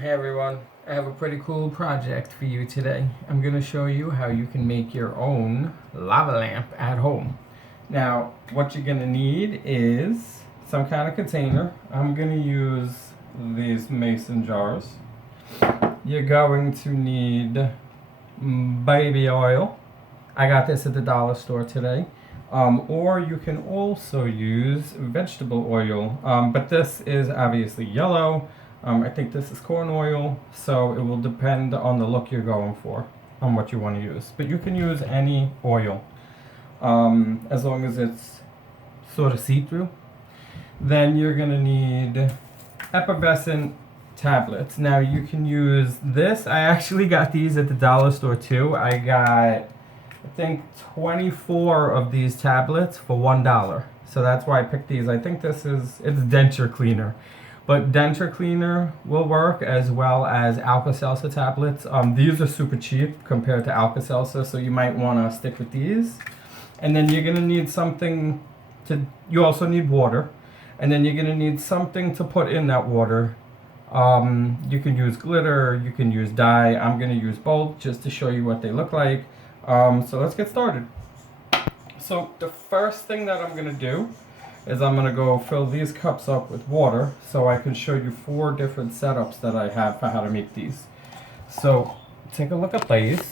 Hey everyone, I have a pretty cool project for you today. I'm going to show you how you can make your own lava lamp at home. Now, what you're going to need is some kind of container. I'm going to use these mason jars. You're going to need baby oil. I got this at the dollar store today. Or you can also use vegetable oil, but this is obviously yellow. I think this is corn oil, so it will depend on the look you're going for, on what you want to use. But you can use any oil, as long as it's sort of see-through. Then you're going to need effervescent tablets. Now you can use this. I actually got these at the dollar store too. I got, I think, 24 of these tablets for $1. So that's why I picked these. I think it's denture cleaner. But denture cleaner will work, as well as Alka-Seltzer tablets. These are super cheap compared to Alka-Seltzer, so you might want to stick with these. And then you're going to need something you also need water. And then you're going to need something to put in that water. You can use glitter, you can use dye. I'm going to use both just to show you what they look like. So let's get started. So the first thing that I'm going to do is I'm going to go fill these cups up with water so I can show you 4 different setups that I have for how to make these. So take a look at these.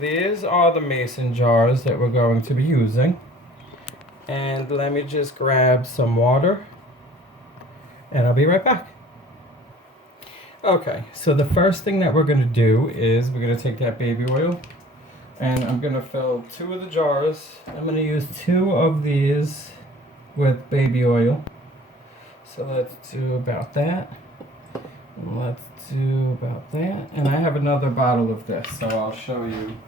These are the mason jars that we're going to be using. And let me just grab some water and I'll be right back. Okay, so the first thing that we're going to do is we're going to take that baby oil and I'm going to fill 2 of the jars. I'm going to use 2 of these with baby oil. So let's do about that. And let's do about that. And I have another bottle of this, so I'll show you.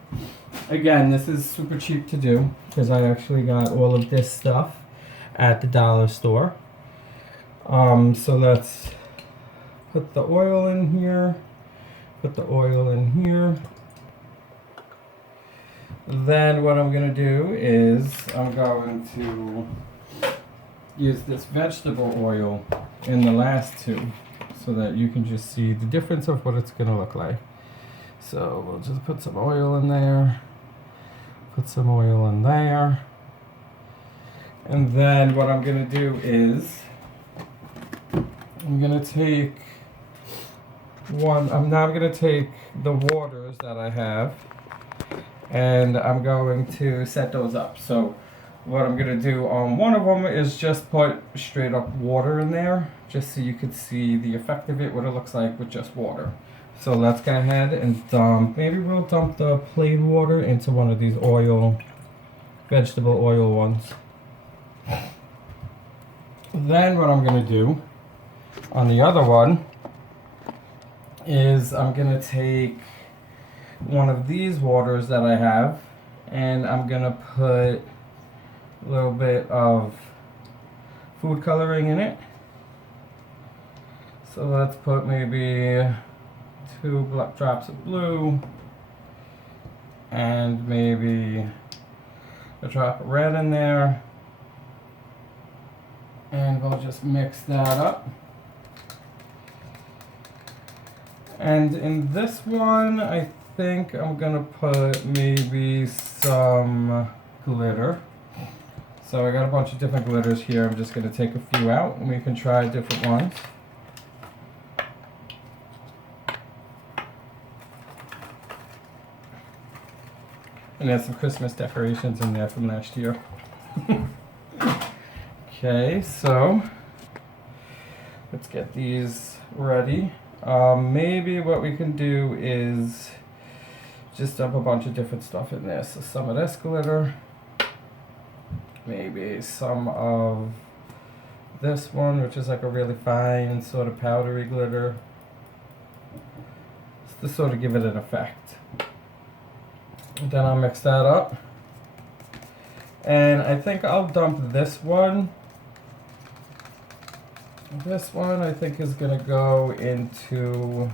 Again, this is super cheap to do because I actually got all of this stuff at the dollar store. So let's put the oil in here. Put the oil in here. Then what I'm going to do is I'm going to use this vegetable oil in the last 2 so that you can just see the difference of what it's going to look like. So we'll just put some oil in there, put some oil in there, and then what I'm going to do is I'm going to take I'm now going to take the waters that I have and I'm going to set those up. So what I'm going to do on one of them is just put straight up water in there, just so you could see the effect of it, what it looks like with just water. So let's go ahead and dump, maybe we'll dump the plain water into one of these vegetable oil ones. Then what I'm going to do on the other one is I'm going to take one of these waters that I have and I'm going to put a little bit of food coloring in it. So let's put maybe 2 drops of blue and maybe a drop of red in there. And we'll just mix that up. And in this one, I think I'm gonna put maybe some glitter. So I got a bunch of different glitters here. I'm just gonna take a few out and we can try different ones. And there's some Christmas decorations in there from last year. Okay, so let's get these ready. Maybe what we can do is just dump a bunch of different stuff in there. So some of this glitter, maybe some of this one, which is like a really fine sort of powdery glitter, just to sort of give it an effect. And then I'll mix that up. And I think I'll dump this one. This one I think is going to go into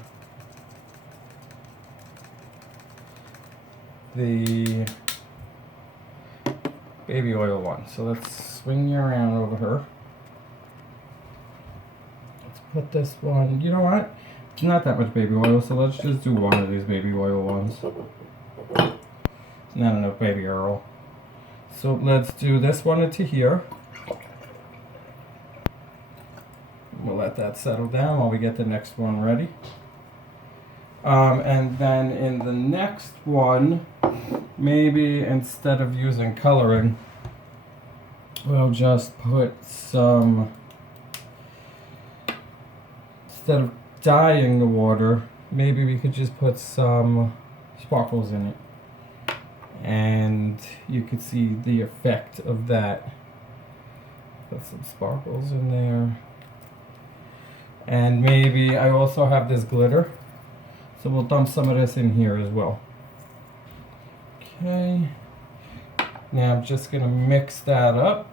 the baby oil one. So let's swing you around over her. Let's put this one, you know what? It's not that much baby oil, so let's just do one of these baby oil ones. Not enough baby oil. So let's do this one into here. We'll let that settle down while we get the next one ready. And then in the next one, maybe instead of using coloring, we'll just put some, instead of dyeing the water, maybe we could just put some sparkles in it. And you could see the effect of that. Put some sparkles in there. And maybe I also have this glitter. So we'll dump some of this in here as well. Okay. Now I'm just going to mix that up.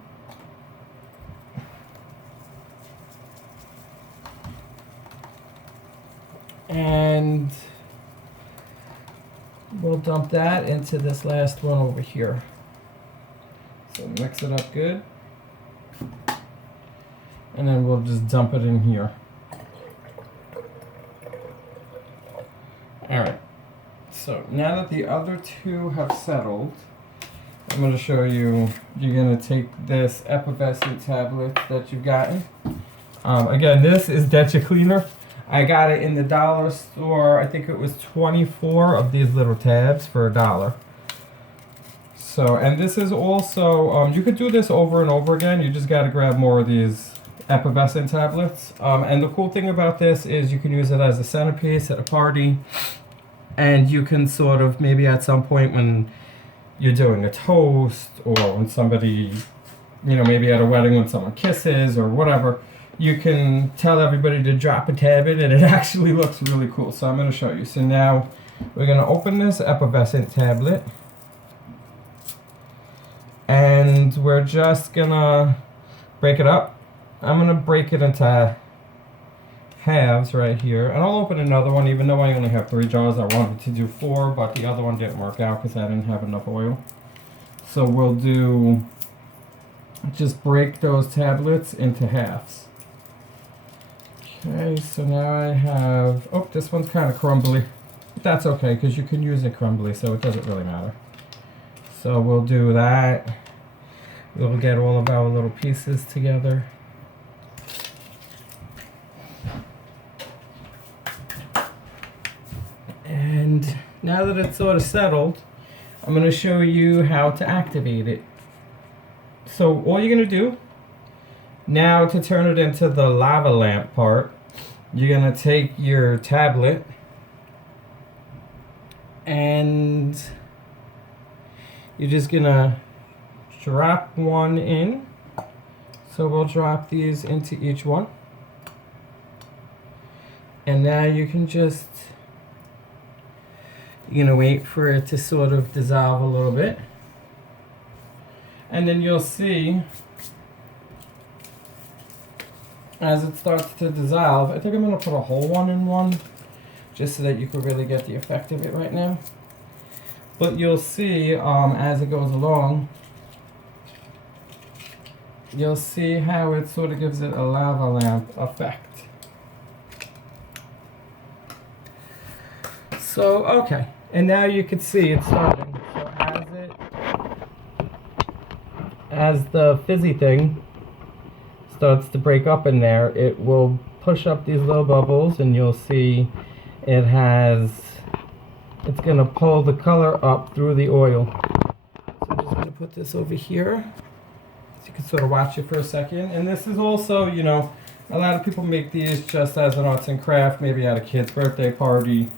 And we'll dump that into this last one over here. So mix it up good. And then we'll just dump it in here. Alright, so now that the other two have settled, I'm going to show you, you're going to take this effervescent tablet that you've gotten. Again, this is Decha Cleaner. I got it in the dollar store. I think it was 24 of these little tabs for $1. So, and this is also, you could do this over and over again. You just got to grab more of these effervescent tablets. And the cool thing about this is you can use it as a centerpiece at a party. And you can sort of, maybe at some point when you're doing a toast, or when somebody, you know, maybe at a wedding when someone kisses or whatever, you can tell everybody to drop a tab in, and it actually looks really cool. So I'm going to show you. So now we're going to open this effervescent tablet, and we're just going to break it up. I'm going to break it into halves right here, and I'll open another one even though I only have 3 jars. I wanted to do 4, but the other one didn't work out because I didn't have enough oil. So we'll do, just break those tablets into halves. Okay, so now I have, oh, this one's kind of crumbly. That's okay because you can use it crumbly, so it doesn't really matter. So we'll do that. We'll get all of our little pieces together. And now that it's sort of settled, I'm going to show you how to activate it. So all you're going to do, now to turn it into the lava lamp part, you're going to take your tablet and you're just going to drop one in. So we'll drop these into each one. And now you can just, you're going to wait for it to sort of dissolve a little bit. And then you'll see, as it starts to dissolve, I think I'm going to put a whole one in one, just so that you can really get the effect of it right now. But you'll see, as it goes along, you'll see how it sort of gives it a lava lamp effect. So, okay. And now you can see it's starting. So as the fizzy thing starts to break up in there, it will push up these little bubbles, and you'll see it's going to pull the color up through the oil. So I'm just going to put this over here so you can sort of watch it for a second. And this is also, you know, a lot of people make these just as an arts and craft, maybe at a kid's birthday party.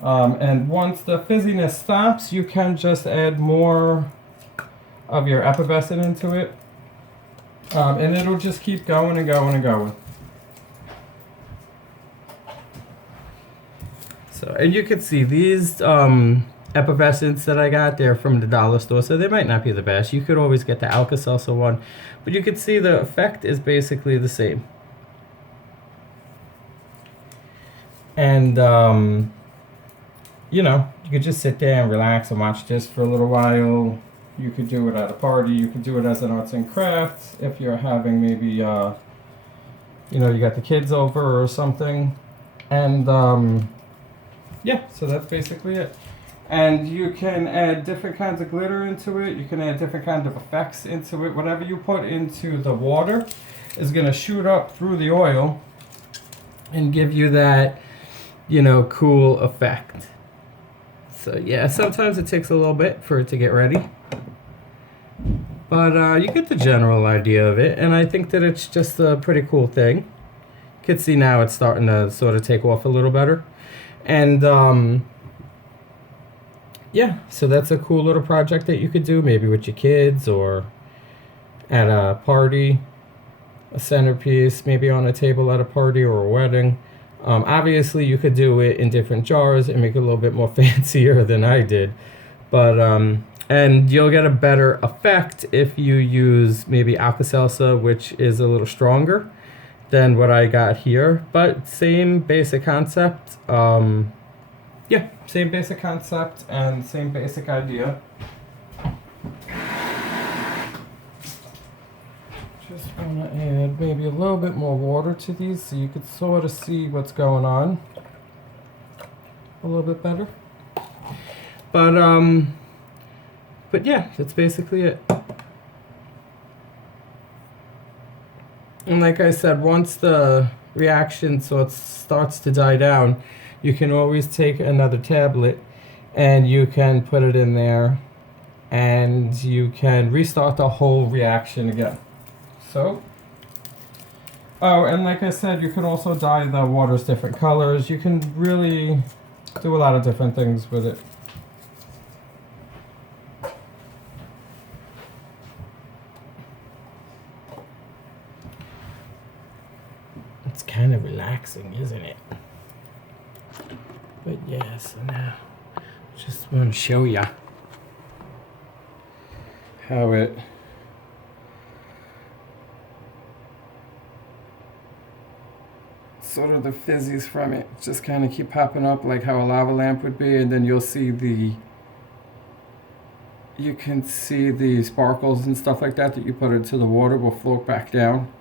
And once the fizziness stops, you can just add more of your effervescent into it. And it'll just keep going and going and going. So, and you can see these effervescents that I got, they're from the dollar store, so they might not be the best. You could always get the Alka-Seltzer one, but you can see the effect is basically the same. And you know, you could just sit there and relax and watch this for a little while. You could do it at a party. You could do it as an arts and crafts if you're having maybe you know, you got the kids over or something. And yeah, so that's basically it. And you can add different kinds of glitter into it. You can add different kinds of effects into it. Whatever you put into the water is going to shoot up through the oil and give you that, you know, cool effect. So yeah, sometimes it takes a little bit for it to get ready. But you get the general idea of it, and I think that it's just a pretty cool thing. You can see now it's starting to sort of take off a little better. And yeah, so that's a cool little project that you could do, maybe with your kids or at a party, a centerpiece, maybe on a table at a party or a wedding. Obviously, you could do it in different jars and make it a little bit more fancier than I did. But, and you'll get a better effect if you use maybe Alka-Seltzer, which is a little stronger than what I got here. But same basic concept. Yeah, same basic concept and same basic idea. Just want to add maybe a little bit more water to these so you could sort of see what's going on a little bit better. But yeah, that's basically it. And like I said, once the reaction starts to die down, you can always take another tablet and you can put it in there and you can restart the whole reaction again. So, oh, and like I said, you can also dye the waters different colors. You can really do a lot of different things with it. It's kind of relaxing, isn't it? But yeah, so now just want to show ya how it sort of the fizzies from it just kind of keep popping up like how a lava lamp would be, and then you can see the sparkles and stuff like that you put into the water will float back down.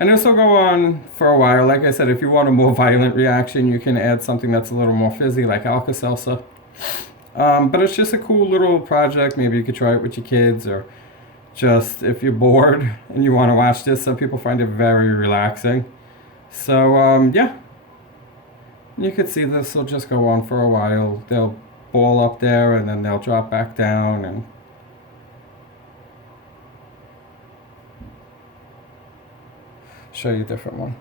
And this will go on for a while. Like I said, if you want a more violent reaction, you can add something that's a little more fizzy, like Alka-Seltzer. But it's just a cool little project. Maybe you could try it with your kids, or just if you're bored and you want to watch this. Some people find it very relaxing. So, yeah. You can see this will just go on for a while. They'll ball up there, and then they'll drop back down, and show you a different one.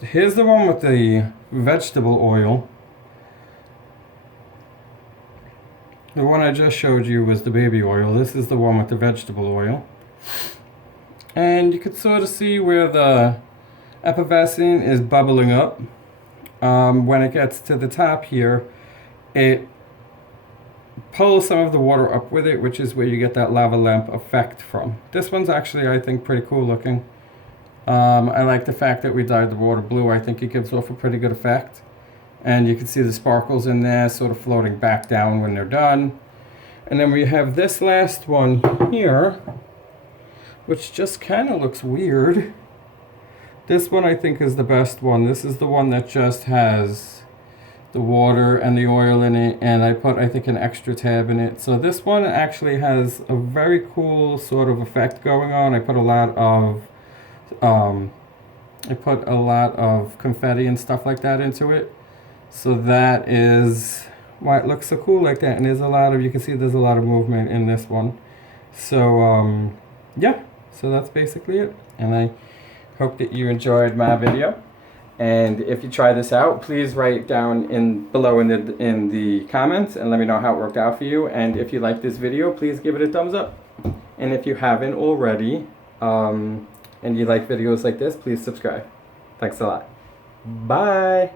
Here's the one with the vegetable oil. The one I just showed you was the baby oil. This is the one with the vegetable oil. And you can sort of see where the effervescing is bubbling up. When it gets to the top here, it pulls some of the water up with it, which is where you get that lava lamp effect from. This one's actually, I think, pretty cool looking. I like the fact that we dyed the water blue. I think it gives off a pretty good effect. And you can see the sparkles in there sort of floating back down when they're done. And then we have this last one here, which just kind of looks weird. This one I think is the best one. This is the one that just has the water and the oil in it, and I put, I think, an extra tab in it. So this one actually has a very cool sort of effect going on. I put a lot of confetti and stuff like that into it. So that is why it looks so cool like that. And there's a lot of, you can see there's a lot of movement in this one. So yeah, so that's basically it. And I hope that you enjoyed my video. And if you try this out, please write down below in the comments and let me know how it worked out for you. And if you like this video, please give it a thumbs up. And if you haven't already, and you like videos like this, please subscribe. Thanks a lot. Bye.